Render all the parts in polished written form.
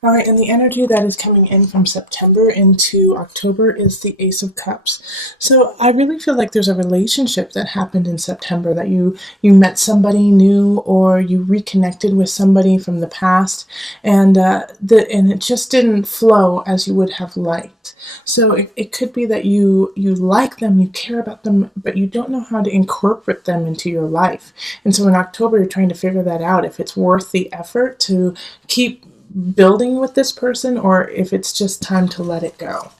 All right, and the energy that is coming in from September into October is the Ace of Cups. So I really feel like there's a relationship that happened in September, that you met somebody new, or you reconnected with somebody from the past, and and it just didn't flow as you would have liked. So it could be that you like them, you care about them, but you don't know how to incorporate them into your life. And so in October, you're trying to figure that out, if it's worth the effort to keep building with this person, or if it's just time to let it go.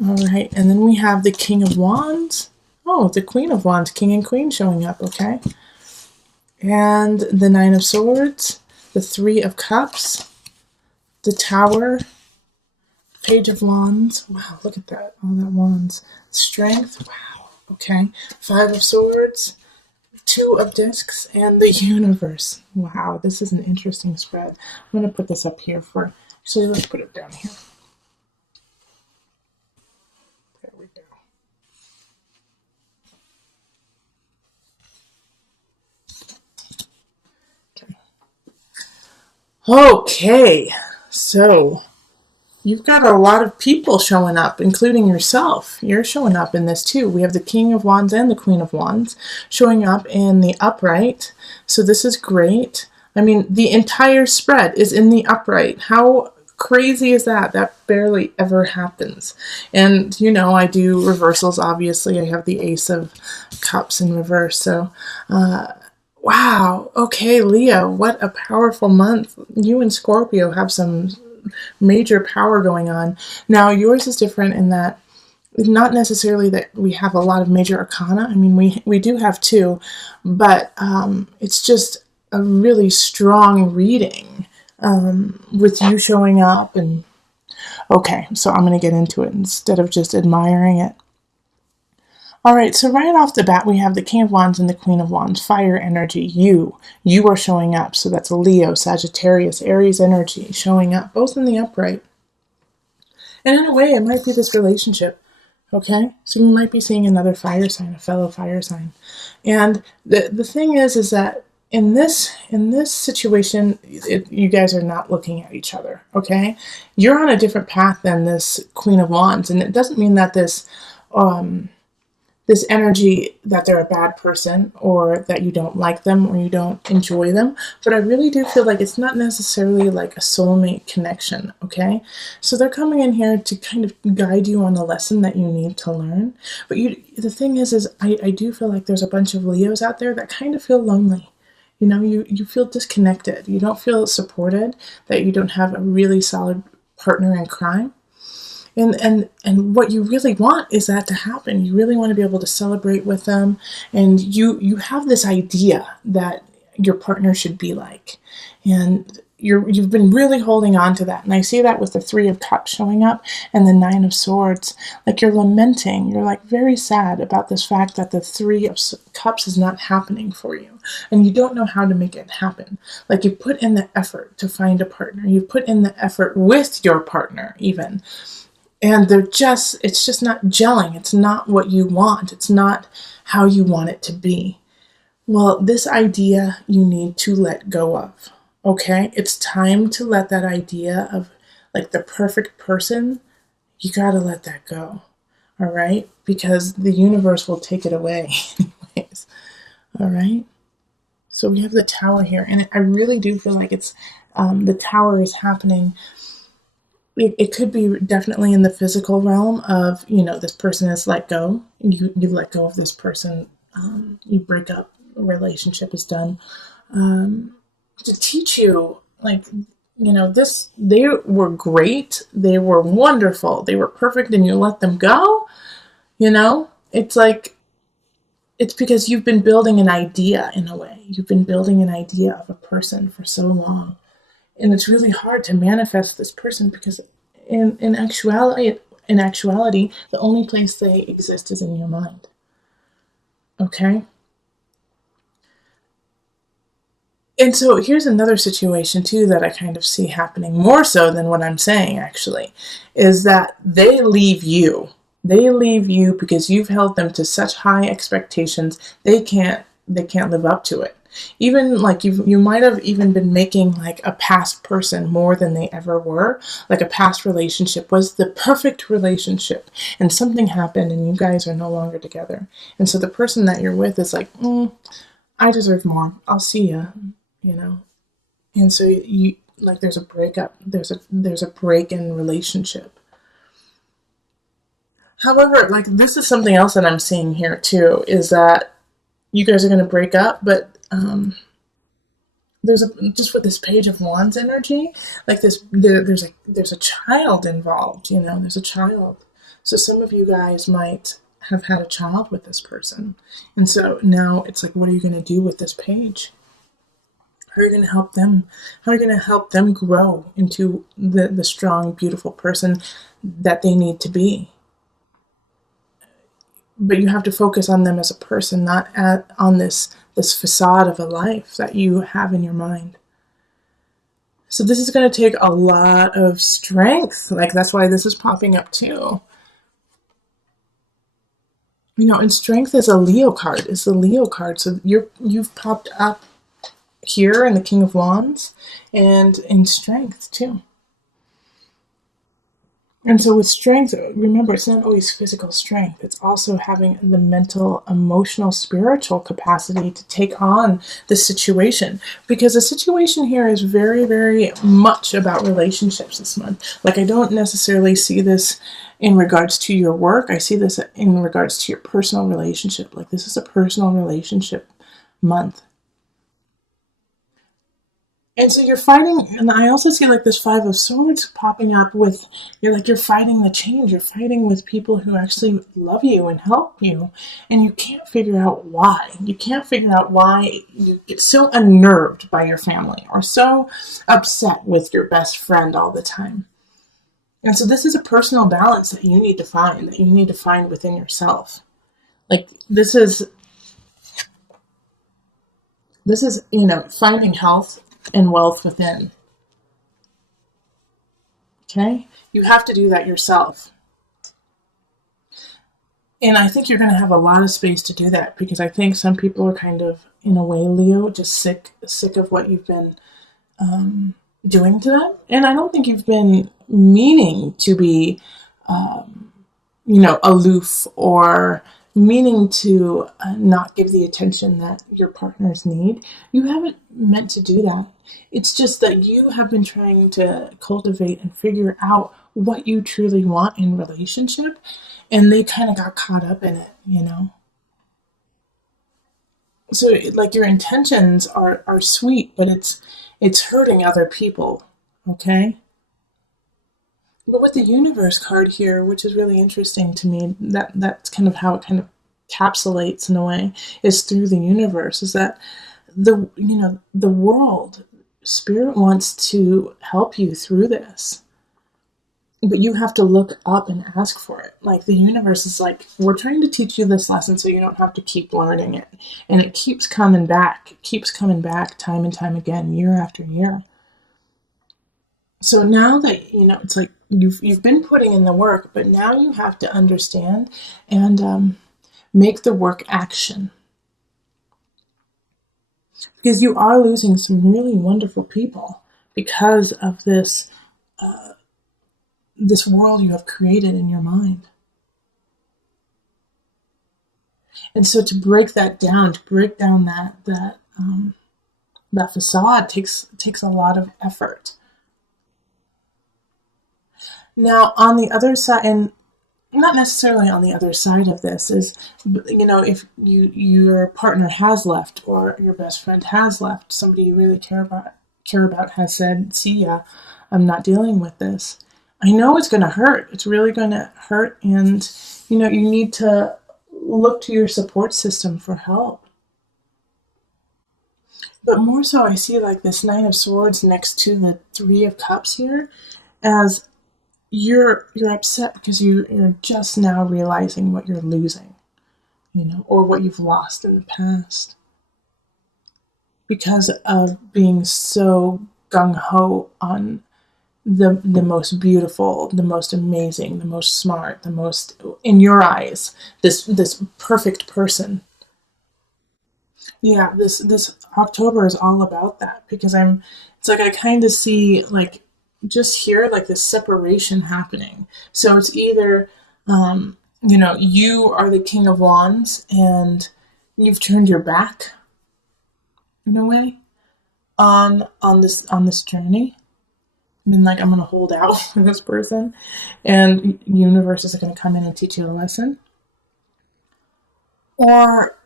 All right, and then we have the King of Wands. Oh, the Queen of Wands, King and Queen showing up, okay? And the Nine of Swords, the Three of Cups, the Tower, Page of Wands. Wow, look at that, all that wands. Strength, wow, okay. Five of Swords, Two of Discs, and the Universe. Wow, this is an interesting spread. I'm going to put this up here for, so let's put it down here. There we go. Okay, so you've got a lot of people showing up, including yourself. You're showing up in this too. We have the King of Wands and the Queen of Wands showing up in the upright. So this is great. I mean, the entire spread is in the upright. How crazy is that? That barely ever happens. And, you know, I do reversals, obviously. I have the Ace of Cups in reverse. So, wow. Okay, Leo, what a powerful month. You and Scorpio have some major power going on. Now, yours is different in that not necessarily that we have a lot of major arcana. I mean, we do have two, but it's just a really strong reading with you showing up. And okay, so I'm going to get into it instead of just admiring it. All right, so right off the bat, we have the King of Wands and the Queen of Wands, fire energy. You are showing up. So that's Leo, Sagittarius, Aries energy showing up, both in the upright. And in a way, it might be this relationship. Okay, so you might be seeing another fire sign, a fellow fire sign. And the thing is that in this situation, you guys are not looking at each other. Okay, you're on a different path than this Queen of Wands, and it doesn't mean that this energy that they're a bad person, or that you don't like them, or you don't enjoy them. But I really do feel like it's not necessarily like a soulmate connection, okay? So they're coming in here to kind of guide you on the lesson that you need to learn. But the thing is I do feel like there's a bunch of Leos out there that kind of feel lonely. You know, you feel disconnected. You don't feel supported, that you don't have a really solid partner in crime. And what you really want is that to happen. You really want to be able to celebrate with them, and you have this idea that your partner should be like, and you've been really holding on to that. And I see that with the Three of Cups showing up and the Nine of Swords. Like you're lamenting, you're like very sad about this fact that the Three of Cups is not happening for you, and you don't know how to make it happen. Like you put in the effort to find a partner, you put in the effort with your partner even, and it's just not gelling. It's not what you want. It's not how you want it to be. Well, this idea you need to let go of, okay? It's time to let that idea of like the perfect person, you gotta let that go, all right? Because the universe will take it away anyways, all right? So we have the Tower here, and I really do feel like it's, the Tower is happening. It could be definitely in the physical realm of, you know, this person is let go. You let go of this person. You break up. A relationship is done. To teach you, like, you know, they were great. They were wonderful. They were perfect, and you let them go. You know, it's like, it's because you've been building an idea in a way. You've been building an idea of a person for so long. And it's really hard to manifest this person because in actuality, the only place they exist is in your mind. Okay? And so here's another situation too that I kind of see happening more so than what I'm saying actually, is that they leave you. They leave you because you've held them to such high expectations, they can't live up to it. Even like you might have even been making like a past person more than they ever were. Like a past relationship was the perfect relationship, and something happened, and you guys are no longer together. And so the person that you're with is like, I deserve more. I'll see ya. You know. And so you like there's a breakup. There's a break in relationship. However, like this is something else that I'm seeing here too is that you guys are going to break up, but there's a just with this page of wands energy, like there's a child involved. You know, there's a child. So some of you guys might have had a child with this person, and so now it's like, what are you going to do with this page? How are you going to help them? How are you going to help them grow into the strong, beautiful person that they need to be? But you have to focus on them as a person, not on this facade of a life that you have in your mind. So this is going to take a lot of strength. Like that's why this is popping up too. You know, and strength is a Leo card. It's the Leo card. So you've popped up here in the King of Wands and in strength too. And so with strength, remember, it's not always physical strength. It's also having the mental, emotional, spiritual capacity to take on the situation. Because the situation here is very, very much about relationships this month. Like I don't necessarily see this in regards to your work. I see this in regards to your personal relationship. Like this is a personal relationship month. And so you're fighting, and I also see like this Five of Swords popping up with, you're fighting the change. You're fighting with people who actually love you and help you, and you can't figure out why. You can't figure out why you get so unnerved by your family or so upset with your best friend all the time. And so this is a personal balance that you need to find, within yourself. Like this is finding health and wealth within. Okay? You have to do that yourself. And I think you're going to have a lot of space to do that because I think some people are kind of, in a way, Leo, just sick of what you've been doing to them. And I don't think you've been meaning to be, aloof or meaning to not give the attention that your partners need. You haven't meant to do that. It's just that you have been trying to cultivate and figure out what you truly want in relationship, and they kind of got caught up in it. So like your intentions are sweet, but it's hurting other people, okay? But with the universe card here, which is really interesting to me, that's kind of how it kind of capsulates in a way, is through the universe, is that the world, spirit wants to help you through this. But you have to look up and ask for it. Like the universe is like, we're trying to teach you this lesson so you don't have to keep learning it. And it keeps coming back. It keeps coming back time and time again, year after year. So now that, it's like you've been putting in the work, but now you have to understand and make the work action. Because you are losing some really wonderful people because of this world you have created in your mind. And so to break that down, that facade takes a lot of effort. Now, on the other side, and not necessarily on the other side of this, is, if your partner has left or your best friend has left, somebody you really care about has said, see ya, I'm not dealing with this. I know it's going to hurt. It's really going to hurt. And, you need to look to your support system for help. But more so, I see like this Nine of Swords next to the Three of Cups here as you're upset because you're just now realizing what you're losing, or what you've lost in the past. Because of being so gung-ho on the most beautiful, the most amazing, the most smart, the most, in your eyes, this perfect person. Yeah, this October is all about that because it's like I kind of see like just here like this separation happening. So it's either you are the king of wands and you've turned your back in a way on this journey. I mean, like I'm gonna hold out for this person, and universe is gonna come in and teach you a lesson, or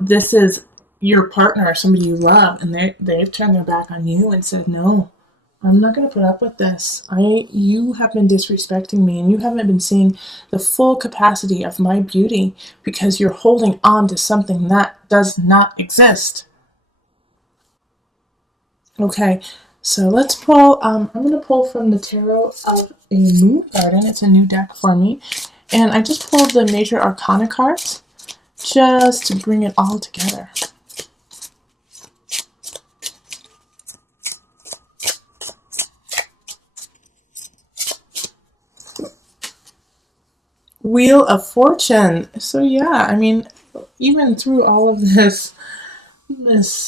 this is your partner or somebody you love, and they've turned their back on you and said, "No, I'm not going to put up with this. You have been disrespecting me, and you haven't been seeing the full capacity of my beauty because you're holding on to something that does not exist." Okay, so let's pull. I'm going to pull from the Tarot of a Moon Garden. It's a new deck for me, and I just pulled the Major Arcana cards just to bring it all together. Wheel of Fortune. So yeah, I mean, even through all of this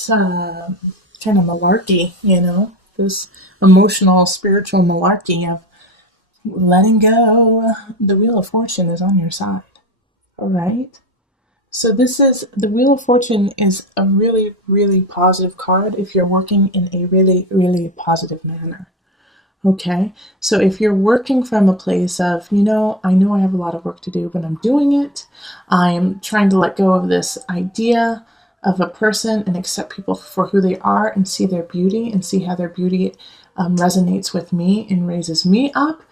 kind of malarkey, this emotional, spiritual malarkey of letting go, the Wheel of Fortune is on your side. All right. So this is the Wheel of Fortune is a really, really positive card if you're working in a really, really positive manner. Okay, so if you're working from a place of, I know I have a lot of work to do, but I'm doing it. I'm trying to let go of this idea of a person and accept people for who they are and see their beauty and see how their beauty resonates with me and raises me up,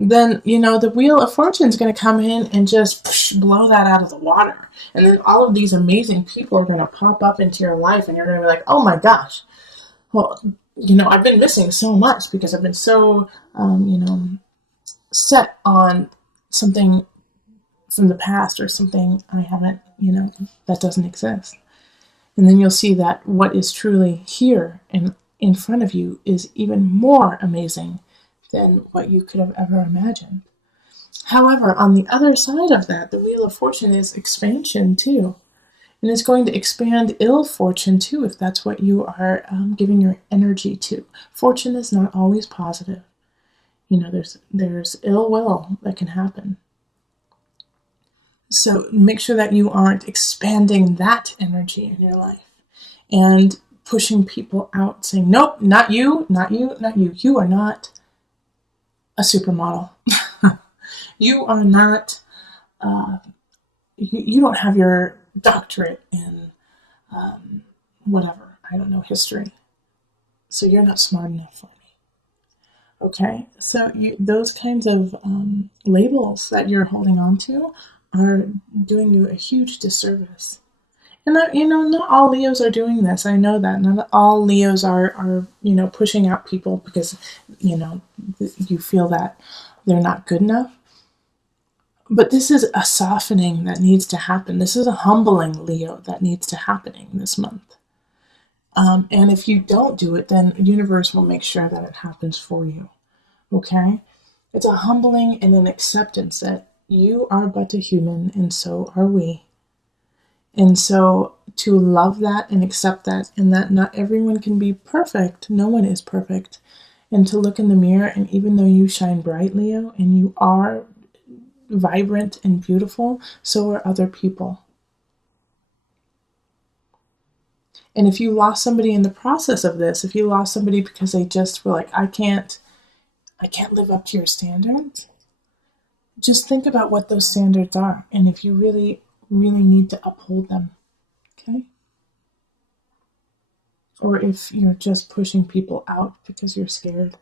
then, the Wheel of Fortune is going to come in and just blow that out of the water. And then all of these amazing people are going to pop up into your life and you're going to be like, oh my gosh, well, I've been missing so much because I've been so, set on something from the past or something I haven't, that doesn't exist. And then you'll see that what is truly here and in front of you is even more amazing than what you could have ever imagined. However, on the other side of that, the Wheel of Fortune is expansion too. And it's going to expand ill fortune too, if that's what you are giving your energy to. Fortune is not always positive. There's ill will that can happen. So make sure that you aren't expanding that energy in your life and pushing people out, saying, nope, not you, not you, not you. You are not a supermodel. You are not, you don't have your doctorate in whatever, I don't know, history. So you're not smart enough for me. Okay, so those kinds of labels that you're holding on to are doing you a huge disservice. And not all Leos are doing this. I know that not all Leos are pushing out people because you feel that they're not good enough. But this is a softening that needs to happen. This is a humbling, Leo, that needs to happen this month. And if you don't do it, then the universe will make sure that it happens for you. Okay? It's a humbling and an acceptance that you are but a human and so are we. And so to love that and accept that, and that not everyone can be perfect, no one is perfect, and to look in the mirror, and even though you shine bright, Leo, and you are vibrant and beautiful, so are other people. And if you lost somebody in the process of this, if you lost somebody because they just were like, I can't live up to your standards, just think about what those standards are and if you really, really need to uphold them. Okay? Or if you're just pushing people out because you're scared.